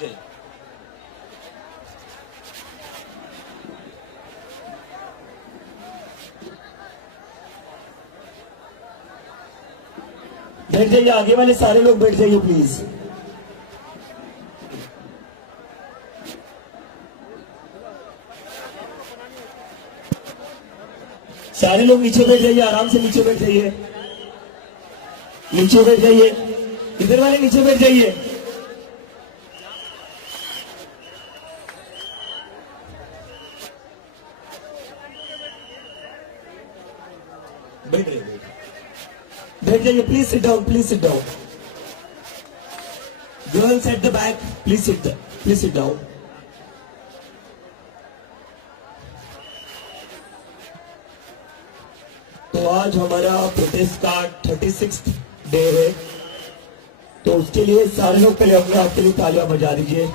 जय। बैठ जाइए, आगे वाले सारे लोग बैठ जाइए प्लीज। सारे लोग नीचे बैठ जाइए, आराम से नीचे बैठ जाइए, नीचे बैठ जाइए, इधर वाले नीचे बैठ जाइए। बैठ जाइए, बैठ जाइए, please sit down, please sit down. Girls at the back, please sit down. तो आज हमारा प्रोटेस्ट का 36th डे है, तो उसके लिए सारे लोग पहले अपने आप के लिए तालियां बजा दीजिए।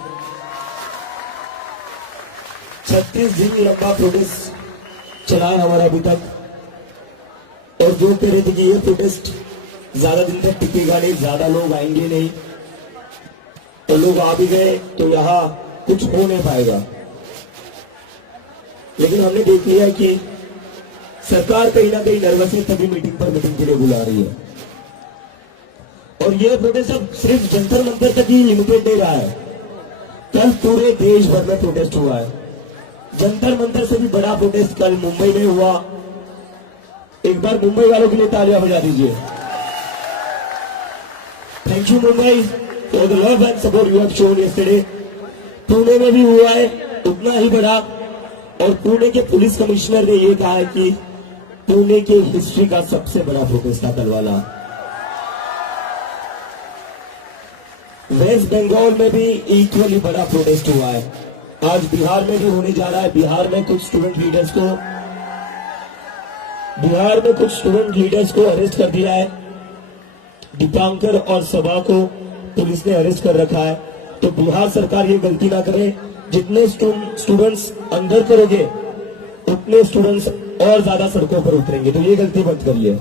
36 दिन लंबा प्रोटेस्ट चला है हमारा अभी तक, और जो कह रहे थे कि ये प्रोटेस्ट ज्यादा दिन तक टिकेगा नहीं, ज्यादा लोग आएंगे नहीं, तो लोग आ भी गए, तो यहाँ कुछ हो नहीं पाएगा। लेकिन हमने देख लिया कि सरकार कहीं ना कहीं नर्वस है, तभी मीटिंग के लिए बुला रही है। और ये प्रोटेस्ट अब सिर्फ जंतर मंतर तक ही लिमिटेड नहीं रहा है, कल पूरे देश भर में प्रोटेस्ट हुआ है। जंतर मंतर से भी बड़ा प्रोटेस्ट कल मुंबई में हुआ। एक बार मुंबई वालों के लिए तालियां बजा दीजिए। Thank you Mumbai for the love and support you have shown yesterday. Pune में भी हुआ है उतना ही बड़ा, और पुणे के पुलिस कमिश्नर ने यह कहा है कि पुणे के हिस्ट्री का सबसे बड़ा प्रोटेस्ट था कल वाला। वेस्ट बंगाल में भी इक्वली बड़ा प्रोटेस्ट हुआ है। आज बिहार में भी होने जा रहा है। बिहार में कुछ स्टूडेंट लीडर्स को अरेस्ट कर दिया है। दीपांकर और सभा को पुलिस ने अरेस्ट कर रखा है। तो बिहार सरकार ये गलती ना करे, जितने स्टूडेंट्स अंदर करोगे उतने स्टूडेंट्स और ज्यादा सड़कों पर उतरेंगे, तो ये गलती मत करिए।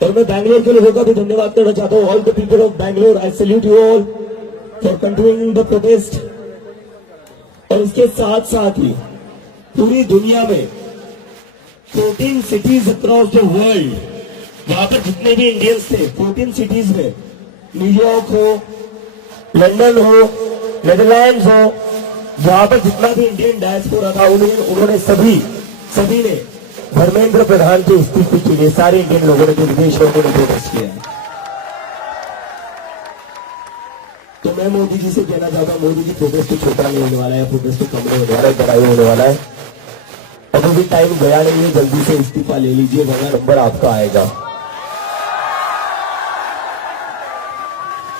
और मैं बैंगलोर के लोगों का भी धन्यवाद करना चाहता हूँ। All the people of Bangalore, I salute you all for continuing the protest. और इसके साथ साथ ही पूरी दुनिया में 14 सिटीज अक्रॉस द वर्ल्ड, वहां पर जितने भी इंडियंस थे 14 सिटीज में, न्यूयॉर्क हो, लंदन हो, नेदरलैंड्स हो, जहां पर जितना भी इंडियन डायस्पोरा था उन्होंने सभी ने धर्मेंद्र प्रधान के इस्तीफे के लिए, सारे इंडियन लोगों ने जो विदेश में उन्होंने प्रोटेस्ट किया है। तो मैं मोदी जी से कहना चाहता हूं, मोदी जी प्रोटेस्ट तो छोटा नहीं होने वाला है, प्रोटेस्ट तो कम नहीं होने वाला है, बड़ा होने वाला है। अब अभी टाइम गया नहीं है, जल्दी से इस्तीफा ले लीजिए वरना नंबर आपका आएगा।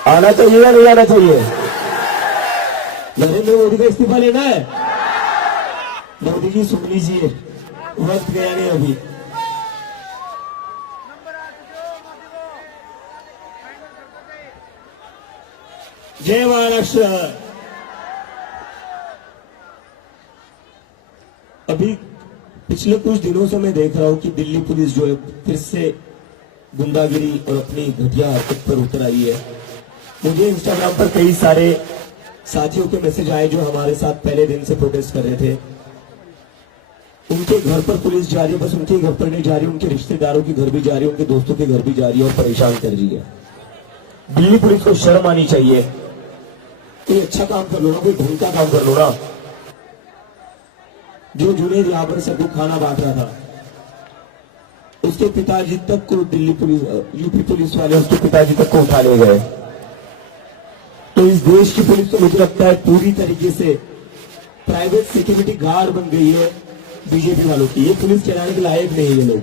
आना चाहिए या नहीं आना चाहिए? नरेंद्र मोदी का इस्तीफा लेना है? मोदी जी सुन लीजिए, वक्त गया नहीं अभी। जय महाराष्ट्र। अभी पिछले कुछ दिनों से मैं देख रहा हूं कि दिल्ली पुलिस जो है फिर से गुंडागिरी और अपनी घटिया हरकत पर उतर आई है। मुझे इंस्टाग्राम पर कई सारे साथियों के मैसेज आए जो हमारे साथ पहले दिन से प्रोटेस्ट कर रहे थे। उनके घर पर पुलिस जा रही है, बस उनके घर पर नहीं जा रही, उनके रिश्तेदारों के घर भी जा रही है, उनके दोस्तों के घर भी जा रही है और परेशान कर रही है। दिल्ली पुलिस को शर्म आनी चाहिए। कोई अच्छा काम कर लो ना, कोई ढंग का काम कर लो ना। जो जुनेद यहां पर सबको खाना बांट रहा था, उसके पिताजी तक को दिल्ली पुलिस, यूपी पुलिस वाले उसके पिताजी तक को उठा ले गए। तो इस देश की पुलिस तो मुझे लगता है पूरी तरीके से प्राइवेट सिक्योरिटी गार्ड बन गई है बीजेपी वालों की। ये पुलिस चलाने के लायक नहीं है ये लोग।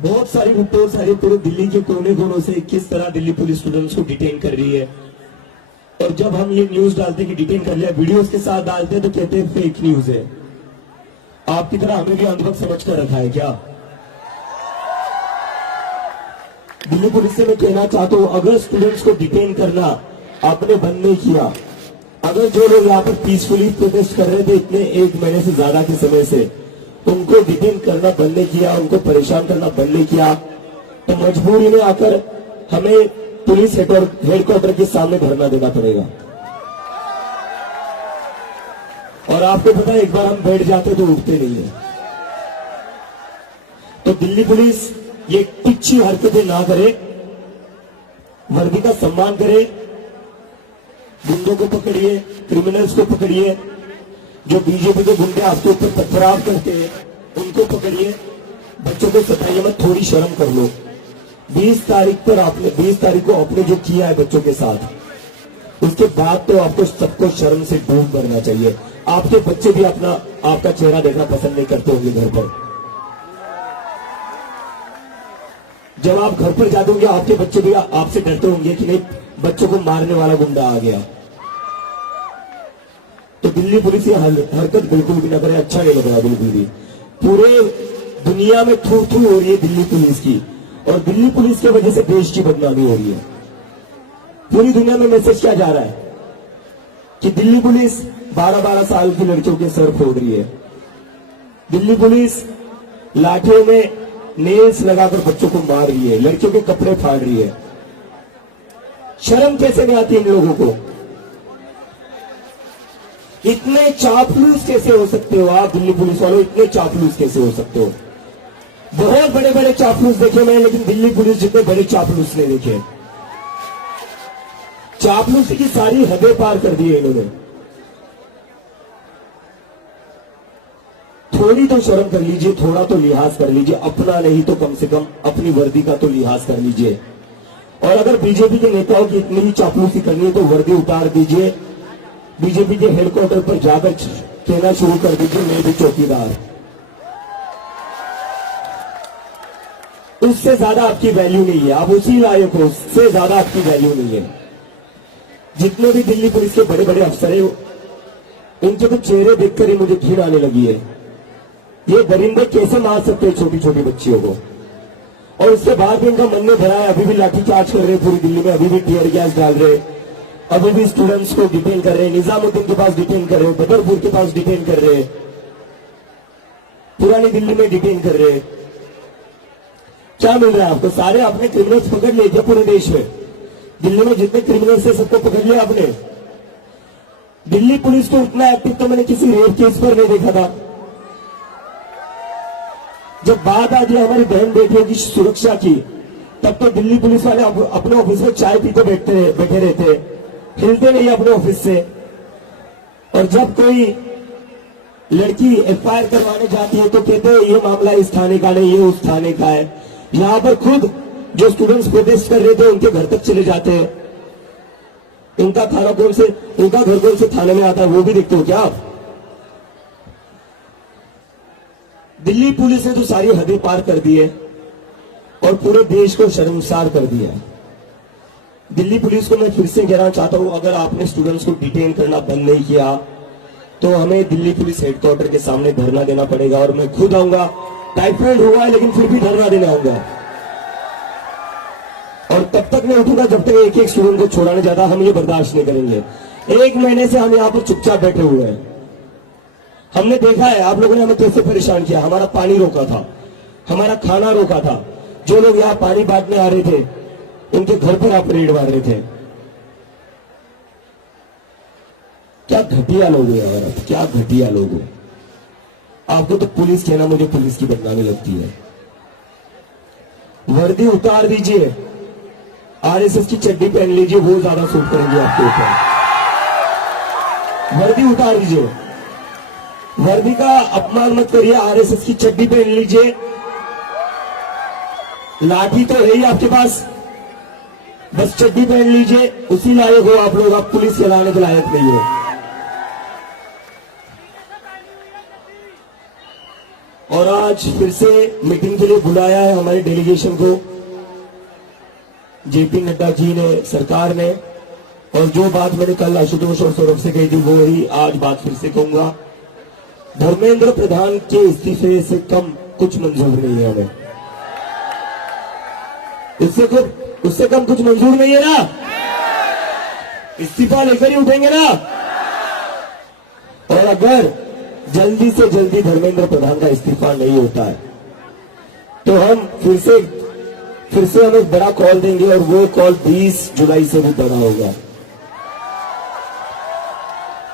बहुत सारी रिपोर्ट्स आ रही है पूरे दिल्ली के कोने कोनों से किस तरह दिल्ली पुलिस स्टूडेंट्स को डिटेन कर रही है। और जब हम ये न्यूज डालते हैं कि डिटेन कर लिया, वीडियोस के साथ डालते हैं तो कहते हैं फेक न्यूज है। आपकी तरह हमें भी अंधभक्त समझ कर रखा है क्या? दिल्ली पुलिस से मैं कहना चाहता हूं, अगर स्टूडेंट्स को डिटेन करना आपने बंद नहीं किया, अगर जो लोग यहाँ पर पीसफुली प्रोटेस्ट कर रहे थे इतने 1 महीने से ज्यादा के समय से, उनको डिटेन करना बंद नहीं किया, उनको परेशान करना बंद नहीं किया, तो मजबूरी में आकर हमें पुलिस हेडक्वार्टर के सामने धरना देना पड़ेगा। और आपको पता है, एक बार हम बैठ जाते तो उठते नहीं है। तो दिल्ली पुलिस ये तिरछी हरकतें ना करे, वर्दी का सम्मान करे, गुंडों को पकड़िए, क्रिमिनल्स को पकड़िए, जो बीजेपी के गुंडे आपके ऊपर पथराव करते हैं उनको पकड़िए, बच्चों को सताइए मत, थोड़ी शर्म कर लो। 20 तारीख को आपने जो किया है बच्चों के साथ, उसके बाद तो आपको सबको शर्म से डूब करना चाहिए। आपके बच्चे भी आपका चेहरा देखना पसंद नहीं करते होंगे घर पर। जब आप घर पर जाते होंगे आपके बच्चे भी आपसे डरते होंगे कि नहीं बच्चों को मारने वाला गुंडा आ गया। तो दिल्ली पुलिस ये हरकत बिल्कुल भी ना करे, अच्छा नहीं लग रहा बिल्कुल भी। पूरे दुनिया में थू थू हो रही है दिल्ली पुलिस की, और दिल्ली पुलिस की वजह से देश की बदनामी हो रही है। पूरी दुनिया में मैसेज क्या जा रहा है कि दिल्ली पुलिस 12-12 साल की लड़कियों के सर फोड़ रही है, दिल्ली पुलिस लाठियों में नेल्स लगाकर बच्चों को मार रही है, लड़कियों के कपड़े फाड़ रही है। शर्म कैसे नहीं आती इन लोगों को? इतने चापलूस कैसे हो सकते हो आप दिल्ली पुलिस वालों? इतने चापलूस कैसे हो सकते हो? बहुत बड़े बड़े चापलूस देखे मैंने, लेकिन दिल्ली पुलिस जितने बड़े चापलूस नहीं देखे। चापलूसी की सारी हदें पार कर दी है इन्होंने। थोड़ी तो शर्म कर लीजिए, थोड़ा तो लिहाज कर लीजिए, अपना नहीं तो कम से कम अपनी वर्दी का तो लिहाज कर लीजिए। और अगर बीजेपी के नेताओं की इतनी ही चापलूसी करनी है तो वर्दी उतार दीजिए, बीजेपी के हेडक्वार्टर पर जाकर कहना शुरू कर दीजिए मैं भी चौकीदार। उससे ज्यादा आपकी वैल्यू नहीं है, आप उसी लायक हो, उससे ज्यादा आपकी वैल्यू नहीं है। जितने भी दिल्ली पुलिस के बड़े बड़े अफसर हैं, उनके तो चेहरे देखकर ही मुझे घिन आने लगी है। ये दरिंदे कैसे मार सकते हैं छोटी छोटी बच्चियों को? और उसके बाद भी इनका मन में भरा है, अभी भी लाठीचार्ज कर रहे हैं पूरी दिल्ली में, अभी भी टीयर गैस डाल रहे, अभी भी स्टूडेंट्स को डिटेन कर रहे हैं, निजामुद्दीन के पास डिटेन कर रहे हैं, बदरपुर के पास डिटेन कर रहे हैं, पुरानी दिल्ली में डिटेन कर रहे हैं। क्या मिल रहा है आपको? सारे आपने क्रिमिनल्स पकड़ लिए क्या पूरे देश में? दिल्ली में जितने क्रिमिनल्स है सबको पकड़ लिया आपने? दिल्ली पुलिस को उतना एक्टिव तो मैंने किसी रेप केस पर नहीं देखा था। जब बात आती है हमारी बहन बेटियों की सुरक्षा की, तब तो दिल्ली पुलिस वाले अपने ऑफिस में चाय पीते बैठे रहते, हिलते नहीं अपने ऑफिस से। और जब कोई लड़की एफआईआर करवाने जाती है तो कहते हैं ये मामला इस थाने का नहीं, ये उस थाने का है। यहां पर खुद जो स्टूडेंट्स प्रोटेस्ट कर रहे थे उनके घर तक चले जाते हैं। उनका घर कौन से थाने में आता है वो भी देखते हो क्या आप? दिल्ली पुलिस ने तो सारी हदें पार कर दी है और पूरे देश को शर्मसार कर दिया है। दिल्ली पुलिस को मैं फिर से कहना चाहता हूं, अगर आपने स्टूडेंट्स को डिटेन करना बंद नहीं किया तो हमें दिल्ली पुलिस हेडक्वार्टर के सामने धरना देना पड़ेगा। और मैं खुद आऊंगा, टाइफाइड हुआ है लेकिन फिर भी धरना देने आऊंगा। और तब तक नहीं उठूंगा जब तक एक एक स्टूडेंट को छोड़ाने जाता, हम ये बर्दाश्त नहीं करेंगे। 1 महीने से हम यहाँ पर चुपचाप बैठे हुए हैं। हमने देखा है आप लोगों ने हमें कैसे परेशान किया, हमारा पानी रोका था, हमारा खाना रोका था। जो लोग यहाँ पानी बांटने आ रहे थे उनके घर पर आप रेड मार रहे थे। क्या घटिया लोग हो यार, क्या घटिया लोग हो। आपको तो पुलिस कहना मुझे पुलिस की बदनामी लगती है। वर्दी उतार दीजिए, आरएसएस की चड्डी पहन लीजिए, वो ज्यादा सूट करेंगे आपके ऊपर। वर्दी उतार दीजिए, वर्दी का अपमान मत करिए, आरएसएस की चड्डी पहन लीजिए। लाठी तो है ही आपके पास, बस चड्डी पहन लीजिए, उसी लायक हो आप लोग। आप पुलिस के लाने के लायक नहीं हो। और आज फिर से मीटिंग के लिए बुलाया है हमारे डेलीगेशन को जेपी नड्डा जी ने, सरकार ने। और जो बात मैंने कल आशुतोष और सौरभ से कही थी वो ही आज बात फिर से कहूंगा। धर्मेंद्र प्रधान के इस्तीफे से कम कुछ मंजूर नहीं है हमें, उससे कम कुछ मंजूर नहीं है ना। इस्तीफा लेकर ही उठेंगे ना। और अगर जल्दी से जल्दी धर्मेंद्र प्रधान का इस्तीफा नहीं होता है तो हम फिर से हम एक बड़ा कॉल देंगे और वो कॉल 20 जुलाई से भी बड़ा होगा।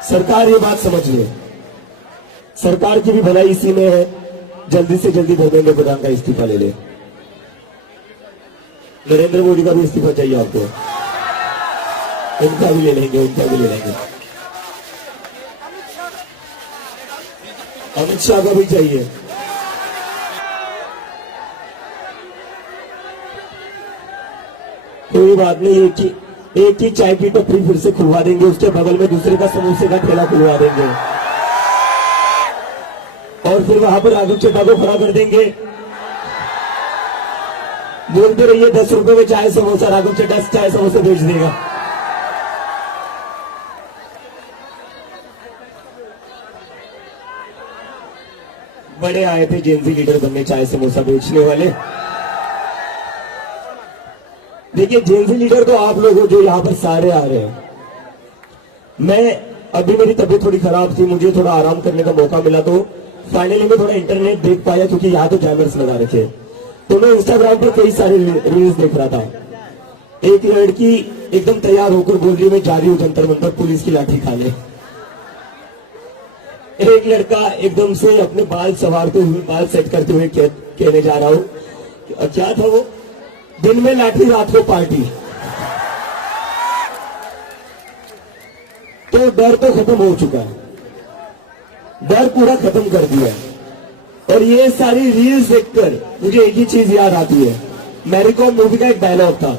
सरकार ये बात समझ ले, सरकार की भी भलाई इसी में है। जल्दी से जल्दी धर्मेंद्र प्रधान का इस्तीफा ले ले। नरेंद्र मोदी का भी इस्तीफा चाहिए आपको, उनका भी ले लेंगे, उनका भी ले लेंगे। अमित शाह का भी चाहिए। कोई बात नहीं, एक ही चाय की टपरी फिर से खुलवा देंगे, उसके बगल में दूसरे का समोसे का ठेला खुलवा देंगे और फिर वहां पर राघव चड्ढा को खड़ा कर देंगे। बोलते रहिए 10 रुपए में चाय समोसा, राघव चड्ढा चाय समोसे बेच देगा। बड़े आए थे जेएनजी लीडर बनने, चाय समोसा बेचने वाले। देखिए जेएनजी लीडर तो आप लोग हो जो यहां पर सारे आ रहे हैं। मैं अभी मेरी तबीयत थोड़ी खराब थी, मुझे थोड़ा आराम करने का मौका मिला, तो फाइनली मैं थोड़ा इंटरनेट देख पाया, क्योंकि यहाँ तो कैमरास लगा रखे। तो मैं इंस्टाग्राम पर कई सारे रील्स देख रहा था। एक लड़की एकदम तैयार होकर बोल रही मैं जा रही हूं जंतर मंतर पुलिस की लाठी खाने। एक लड़का एकदम से अपने बाल संवारते हुए, बाल सेट करते हुए कहने जा रहा हूं, क्या था वो, दिन में लाठी रात को पार्टी। तो डर तो खत्म हो चुका है, डर पूरा खत्म कर दिया है। और ये सारी रील्स देखकर मुझे एक ही चीज याद आती है, मैरी कॉम मूवी का एक डायलॉग था,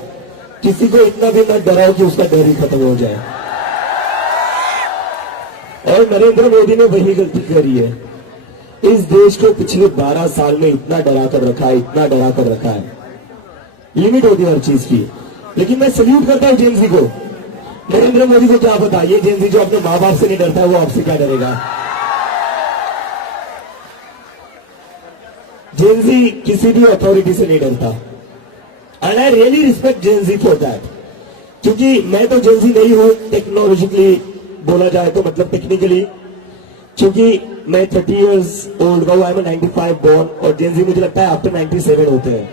किसी को इतना भी मत डराओ कि उसका डर ही खत्म हो जाए। और नरेंद्र मोदी ने वही गलती करी है। इस देश को पिछले 12 साल में इतना डरा कर रखा है, इतना डरा कर रखा है, लिमिट होती है हर चीज की। लेकिन मैं सल्यूट करता हूं जेएनजी को। नरेंद्र मोदी को क्या पता, ये जेएनजी जो अपने मां बाप से नहीं डरता है वो आपसे क्या डरेगा। जेएनजी किसी भी अथॉरिटी से नहीं डरता, and I really respect JNG for that. क्योंकि मैं तो जेएनजी नहीं हूं टेक्नोलॉजिकली बोला जाए तो, मतलब टेक्निकली, क्योंकि मैं 30 इयर्स ओल्ड का हूं, आई एम 95 बोर्न, और जेएनजी मुझे लगता है आफ्टर 97 होते हैं।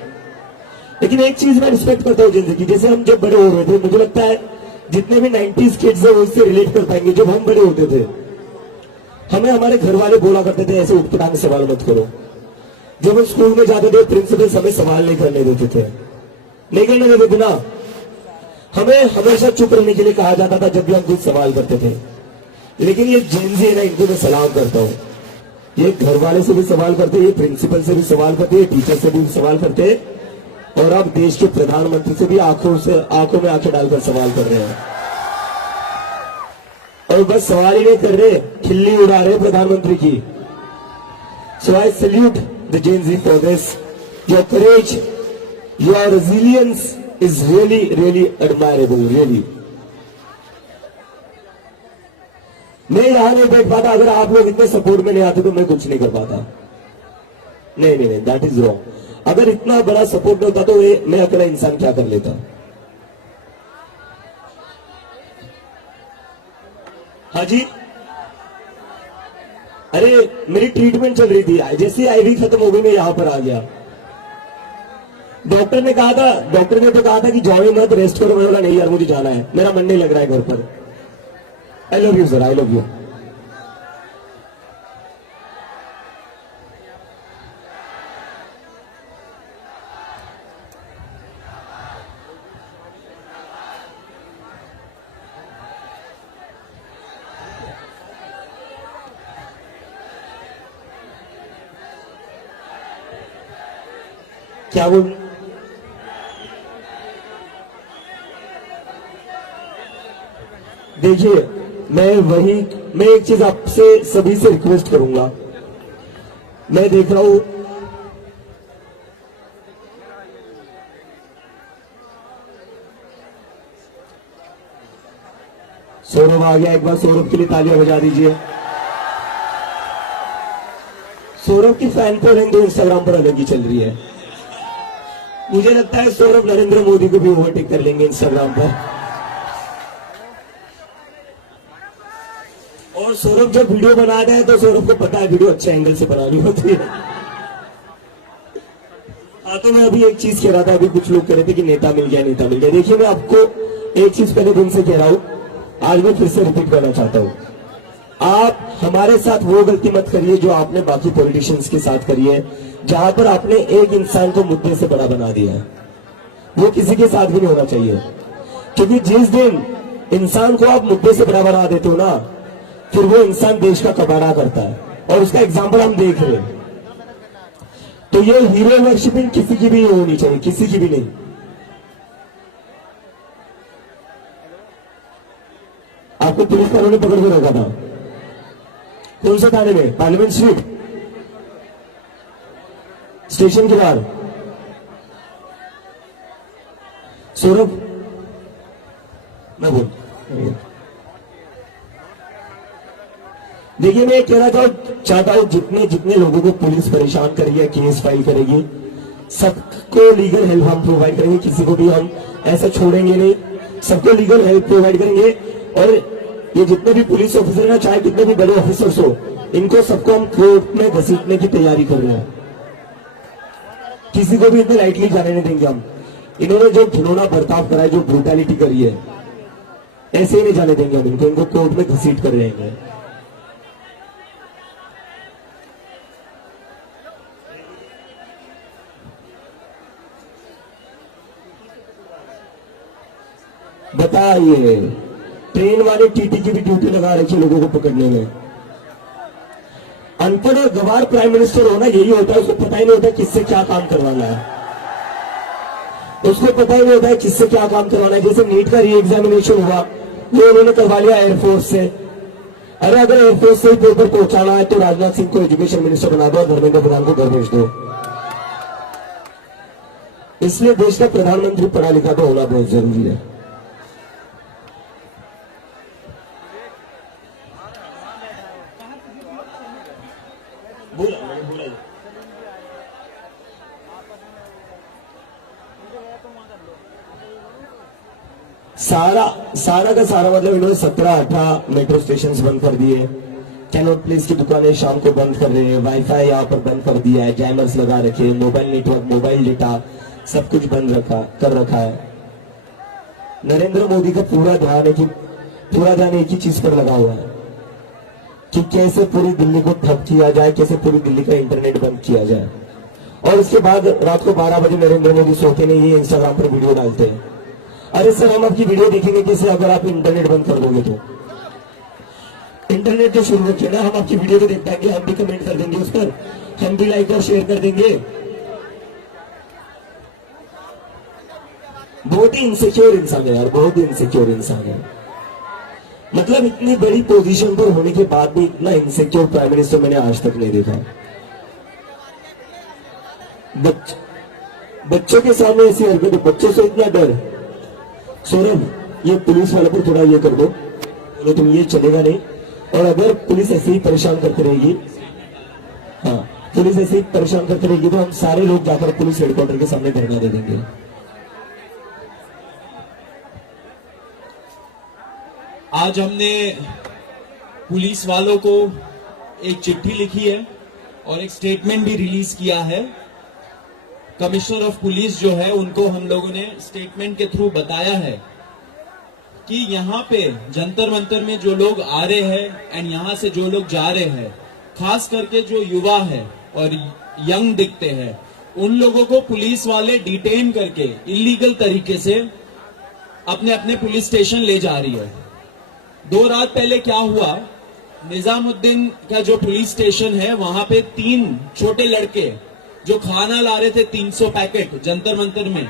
लेकिन एक चीज मैं रिस्पेक्ट करता हूं जेएनजी की, जैसे हम जब बड़े हो रहे थे, मुझे लगता है जितने भी 90s किड्स है वो इससे रिलेट कर पाएंगे। जब हम बड़े होते थे, हमें हमारे घर वाले बोला करते थे ऐसे उठपटांग सवाल मत करो। जब हम स्कूल में जाते थे प्रिंसिपल हमें सवाल नहीं करने देते थे, नहीं करने देते थे ना। हमें हमेशा चुप रहने के लिए कहा जाता था जब भी हम कुछ सवाल करते थे। लेकिन ये जेएनजी है ना, इनको मैं सलाम करता हूं। ये घर वाले से भी सवाल करते, ये प्रिंसिपल से भी सवाल करते, ये टीचर से भी सवाल करते, और अब देश के प्रधानमंत्री से भी आंखों में आंखें डालकर सवाल कर रहे हैं। और बस सवाल ही नहीं कर रहे, खिल्ली उड़ा रहे प्रधानमंत्री की। So I salute the Gen Z for this. Your courage, your resilience is really admirable, really। मैं यहां नहीं बैठ पाता अगर आप लोग इतने सपोर्ट में नहीं आते, तो मैं कुछ नहीं कर पाता। नहीं, दैट इज रॉन्ग। अगर इतना बड़ा सपोर्ट नहीं होता तो मैं अकेला इंसान क्या कर लेता। हाँ जी, अरे मेरी ट्रीटमेंट चल रही थी, जैसे आईवी खत्म हो गई मैं यहां पर आ गया। डॉक्टर ने तो कहा था कि जाओ मत, रेस्ट करो। मैं बोला नहीं यार मुझे जाना है, मेरा मन नहीं लग रहा है घर पर। I love you sir, I love you. क्या बोल, देखिए मैं एक चीज आपसे सभी से रिक्वेस्ट करूंगा। मैं देख रहा हूं सौरभ आ गया, एक बार सौरभ के लिए तालियां बजा दीजिए। सौरभ की फैन फॉलोइंग तो इंस्टाग्राम पर अलग ही चल रही है। मुझे लगता है सौरभ नरेंद्र मोदी को भी ओवरटेक कर लेंगे इंस्टाग्राम पर। और सौरभ जब वीडियो बना रहे हैं तो सौरभ को पता है वीडियो अच्छे एंगल से बनानी होती है। हाँ, तो मैं अभी एक चीज कह रहा था, अभी कुछ लोग कह रहे थे कि नेता मिल गया, नेता मिल गया। देखिए, मैं आपको एक चीज पहले दिन से कह रहा हूं, आज मैं फिर से रिपीट करना चाहता हूं। आप हमारे साथ वो गलती मत करिए जो आपने बाकी पॉलिटिशियंस के साथ करी है, जहां पर आपने एक इंसान को मुद्दे से बड़ा बना दिया है। वो किसी के साथ भी नहीं होना चाहिए, क्योंकि जिस दिन इंसान को आप मुद्दे से बड़ा बना देते हो ना, फिर वो इंसान देश का कबाड़ा करता है, और उसका एग्जाम्पल हम देख रहे हैं। तो ये हीरो वर्शिपिंग किसी की भी नहीं होनी चाहिए, किसी की भी नहीं। आपको पुलिस वालों ने पकड़ के रखा था, कौन सा थाने में? पार्लियामेंट स्ट्रीट स्टेशन के बाहर। सौरभ, मैं बोल, देखिए, मैं कहना चाहता हूं जितने जितने लोगों को पुलिस परेशान करेगी, केस फाइल करेगी, सबको लीगल हेल्प हम प्रोवाइड करेंगे। किसी को भी हम ऐसा छोड़ेंगे नहीं, सबको लीगल हेल्प प्रोवाइड करेंगे। और ये जितने भी पुलिस ऑफिसर हैं, चाहे कितने भी बड़े ऑफिसर्स हो, इनको सबको हम कोर्ट में घसीटने की तैयारी कर रहे हैं। किसी को भी इतने लाइटली जाने नहीं देंगे हम। इन्होंने जो घिनौना बर्ताव करा है, जो ब्रूटैलिटी करी है, ऐसे ही नहीं जाने देंगे हम इनको कोर्ट में घसीट कर रहेंगे। बताइए, ट्रेन वाले टीटी की भी ड्यूटी लगा रखी लोगों को पकड़ने में। अनपढ़ और गवार प्राइम मिनिस्टर होना यही होता है, उसको पता ही नहीं होता किससे क्या काम करवाना है, उसको पता ही नहीं होता है किससे क्या काम करवाना है। जैसे नीट का री एग्जामिनेशन हुआ, वो उन्होंने करवा लिया एयरफोर्स से। अरे अगर एयरफोर्स से पेपर पहुंचाना है तो राजनाथ सिंह को एजुकेशन मिनिस्टर बना दो और धर्मेंद्र प्रधान को घर भेज दो। इसलिए देश का प्रधानमंत्री पढ़ा लिखा तो होना बहुत जरूरी है। सारा का सारा मतलब इन्होंने 17-18 मेट्रो स्टेशन बंद कर दिए, कैनॉट प्लेस की दुकानें शाम को बंद कर रहे हैं, वाईफाई यहाँ पर बंद कर दिया है, जैमर्स लगा रखे हैं, मोबाइल नेटवर्क, मोबाइल डेटा सब कुछ बंद कर रखा है। नरेंद्र मोदी का पूरा ध्यान एक ही चीज पर लगा हुआ है कि कैसे पूरी दिल्ली को ठप किया जाए, कैसे पूरी दिल्ली का इंटरनेट बंद किया जाए। और उसके बाद रात को 12 बजे नरेंद्र मोदी सोते नहीं, ये इंस्टाग्राम पर वीडियो डालते हैं। अरे सर, हम आपकी वीडियो देखेंगे कैसे अगर आप इंटरनेट बंद कर दोगे तो? इंटरनेट जो शुरू रखिए ना, हम आपकी वीडियो तो देख पाएंगे, हम भी कमेंट कर देंगे उस पर, हम भी लाइक और शेयर कर देंगे। बहुत ही इनसिक्योर इंसान है यार, बहुत ही इनसिक्योर इंसान है। मतलब इतनी बड़ी पोजीशन पर होने के बाद भी इतना इनसिक्योर प्राइम मिनिस्टर मैंने आज तक नहीं देखा। बच्चों के सामने ऐसी हरकत, बच्चों से इतना डर। सौरभ, ये पुलिस वालों पर थोड़ा ये कर दो, बोलो तुम, ये चलेगा नहीं। और अगर पुलिस ऐसे ही परेशान करती रहेगी, हाँ, पुलिस ऐसे ही परेशान करती रहेगी, तो हम सारे लोग जाकर पुलिस हेडक्वार्टर के सामने धरना दे देंगे। आज हमने पुलिस वालों को एक चिट्ठी लिखी है और एक स्टेटमेंट भी रिलीज किया है। कमिश्नर ऑफ पुलिस जो है, उनको हम लोगों ने स्टेटमेंट के थ्रू बताया है कि यहाँ पे जंतर मंतर में जो लोग आ रहे हैं एंड यहाँ से जो लोग जा रहे हैं, खास करके जो युवा है और यंग दिखते हैं, उन लोगों को पुलिस वाले डिटेन करके इलीगल तरीके से अपने अपने पुलिस स्टेशन ले जा रही है। 2 रात पहले क्या हुआ, निजामुद्दीन का जो पुलिस स्टेशन है, वहां पे 3 छोटे लड़के जो खाना ला रहे थे 300 पैकेट जंतर मंतर में,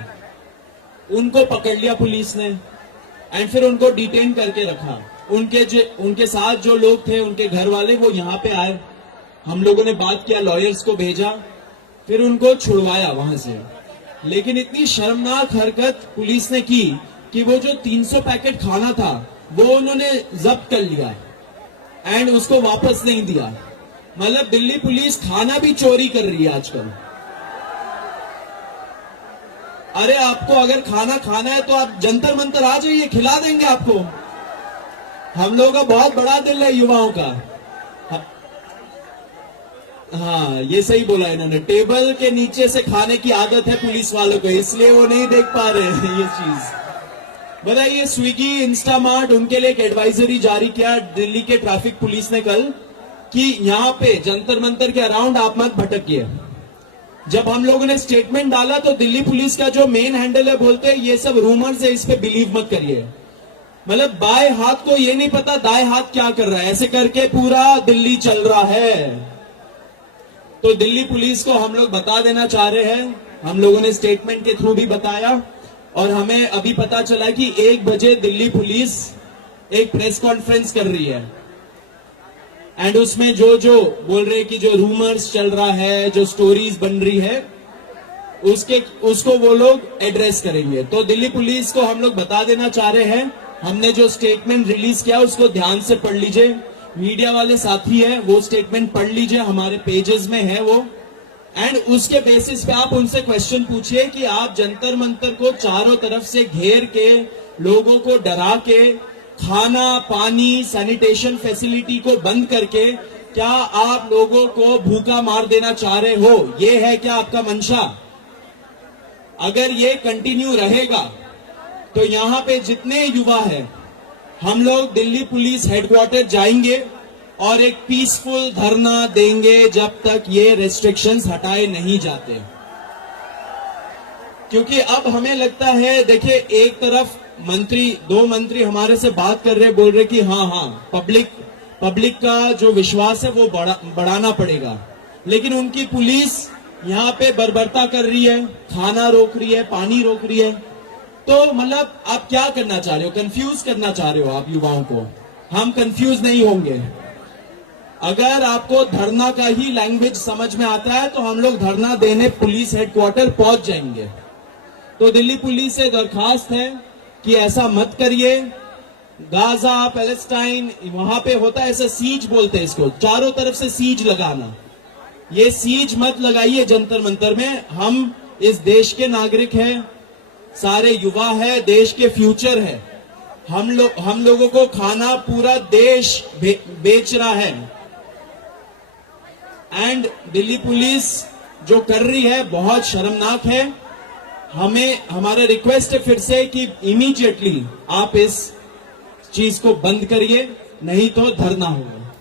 उनको पकड़ लिया पुलिस ने एंड फिर उनको डिटेन करके रखा। उनके साथ जो लोग थे, उनके घर वाले, वो यहाँ पे आए, हम लोगों ने बात किया, लॉयर्स को भेजा, फिर उनको छुड़वाया वहां से। लेकिन इतनी शर्मनाक हरकत पुलिस ने की कि वो जो 300 पैकेट खाना था वो उन्होंने जब्त कर लिया एंड उसको वापस नहीं दिया। मतलब दिल्ली पुलिस खाना भी चोरी कर रही है आजकल। अरे आपको अगर खाना खाना है तो आप जंतर मंतर आ जाइए, खिला देंगे आपको। हम लोगों का बहुत बड़ा दिल है युवाओं का। हाँ, ये सही बोला इन्होंने, टेबल के नीचे से खाने की आदत है पुलिस वालों को, इसलिए वो नहीं देख पा रहे हैं ये चीज। बताइए, स्विगी, इंस्टामार्ट, उनके लिए एक एडवाइजरी जारी किया दिल्ली के ट्रैफिक पुलिस ने कल कि यहाँ पे जंतर मंतर के अराउंड आप मत भटकिए। जब हम लोगों ने स्टेटमेंट डाला तो दिल्ली पुलिस का जो मेन हैंडल है बोलते हैं ये सब रूमर्स है, इस पे बिलीव मत करिए। मतलब बाएं हाथ को ये नहीं पता दाएं हाथ क्या कर रहा है, ऐसे करके पूरा दिल्ली चल रहा है। तो दिल्ली पुलिस को हम लोग बता देना चाह रहे हैं, हम लोगों ने स्टेटमेंट के थ्रू भी बताया, और हमें अभी पता चला कि 1 बजे दिल्ली पुलिस एक प्रेस कॉन्फ्रेंस कर रही है, एंड उसमें जो जो बोल रहे हैं कि जो रूमर्स चल रहा है, जो स्टोरीज बन रही है, उसको वो लोग एड्रेस करेंगे। तो दिल्ली पुलिस को हम लोग बता देना चाह रहे हैं, हमने जो स्टेटमेंट रिलीज किया उसको ध्यान से पढ़ लीजिए, मीडिया वाले साथी है वो स्टेटमेंट पढ़ लीजिए, हमारे पेजेस में है वो, एंड उसके बेसिस पे आप उनसे क्वेश्चन पूछिए कि आप जंतर मंतर को चारों तरफ से घेर के, लोगों को डरा के, खाना पानी सैनिटेशन फैसिलिटी को बंद करके क्या आप लोगों को भूखा मार देना चाह रहे हो? ये है क्या आपका मंशा? अगर ये कंटिन्यू रहेगा तो यहाँ पे जितने युवा हैं, हम लोग दिल्ली पुलिस हेडक्वार्टर जाएंगे और एक पीसफुल धरना देंगे जब तक ये रेस्ट्रिक्शंस हटाए नहीं जाते। क्योंकि अब हमें लगता है, देखिए, एक तरफ दो मंत्री हमारे से बात कर रहे, बोल रहे कि हाँ पब्लिक का जो विश्वास है वो बढ़ाना पड़ेगा, लेकिन उनकी पुलिस यहाँ पे बर्बरता कर रही है, खाना रोक रही है, पानी रोक रही है। तो मतलब आप क्या करना चाह रहे हो? कंफ्यूज करना चाह रहे हो आप युवाओं को? हम कंफ्यूज नहीं होंगे। अगर आपको धरना का ही लैंग्वेज समझ में आता है तो हम लोग धरना देने पुलिस हेडक्वार्टर पहुंच जाएंगे। तो दिल्ली पुलिस से दरखास्त है कि ऐसा मत करिए। गाजा, पैलेस्टाइन, वहां पे होता है ऐसा सीज बोलते हैं इसको, चारों तरफ से सीज लगाना, ये सीज मत लगाइए जंतर मंतर में। हम इस देश के नागरिक हैं, सारे युवा है, देश के फ्यूचर है। हम लोगों को खाना पूरा देश बेच रहा है, एंड दिल्ली पुलिस जो कर रही है बहुत शर्मनाक है। हमारा रिक्वेस्ट है फिर से कि इमीडिएटली आप इस चीज को बंद करिए, नहीं तो धरना होगा।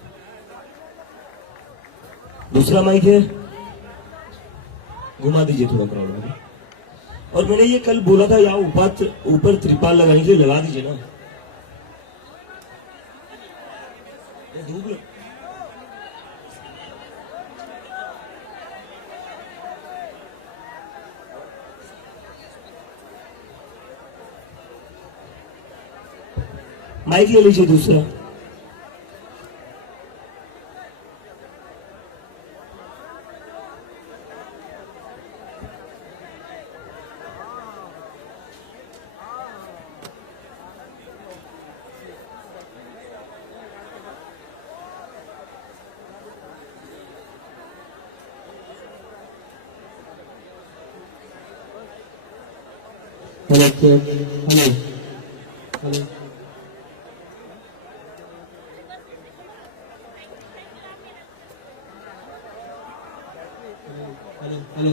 दूसरा माइक है, घुमा दीजिए थोड़ा क्राउड में। और मैंने ये कल बोला था यहाँ ऊपर त्रिपाल लगाने के लिए, लगा दीजिए ना। धूप माइक ले लीजिए दूसरा। Hello hello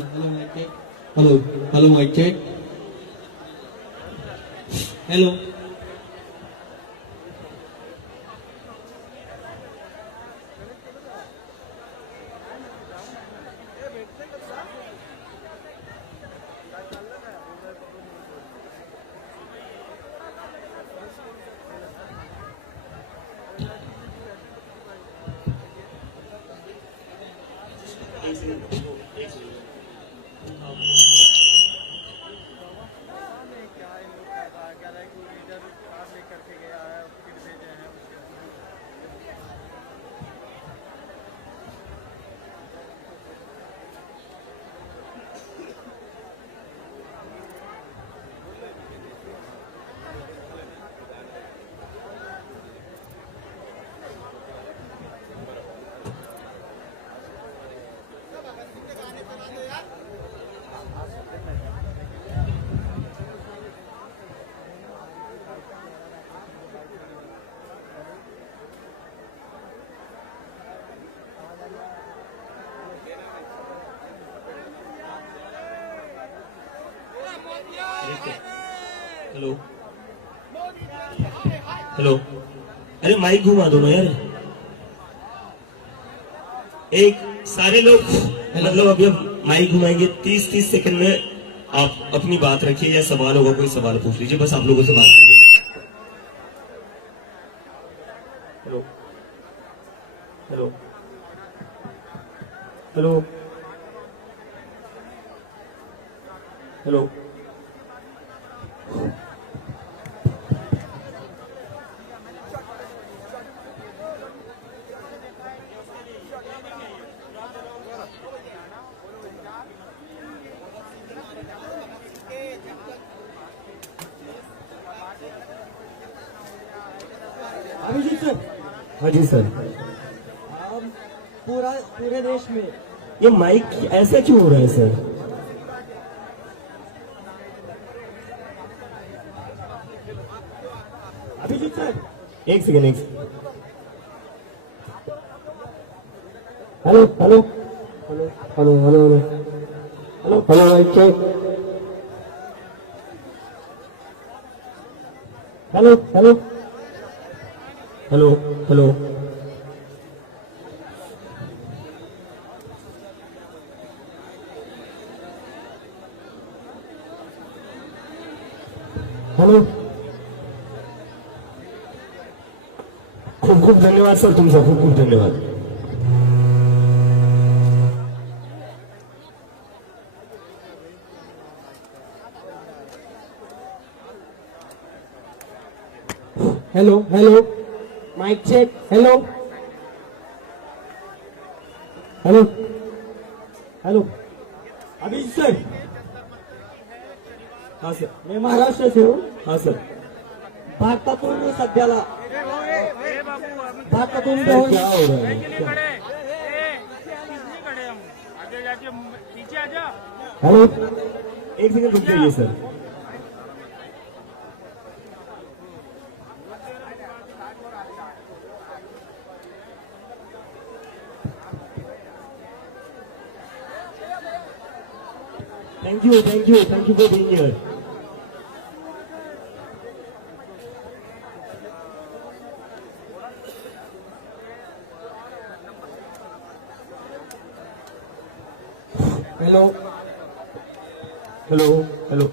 hello hello mike check. Hello hello hello, अरे माइक घुमा दो ना यार। एक सारे लोग मतलब अभी हम माइक घुमाएंगे, 30-30 सेकंड में आप अपनी बात रखिए, या सवाल होगा कोई सवाल पूछ लीजिए, बस आप लोगों से बात कीजिए। Hello hello hello hello, Abhijit sir, हाँ जी सर। पूरे देश में ये माइक ऐसा क्यों हो रहा है सर? अभिजीत सर, एक सेकंड, एक second. Hello hello hello hello hello hello hello mike check, hello hello hello hello hello. खूब खूब धन्यवाद सर, तुमचा खूप खूप धन्यवाद। Hello hello mike check, hello hello hello. Abhijit sir, हाँ सर, मी महाराष्ट्र से हूँ। हाँ सर। भारतातून सध्याला भारतातून सर दोन क्या हो रहा है? नहीं खड़े नहीं खड़े हम आगे जाके पीछे आ जा हेलो एक सेकंड रुक जाइए sir. Thank you for being here. Hello hello hello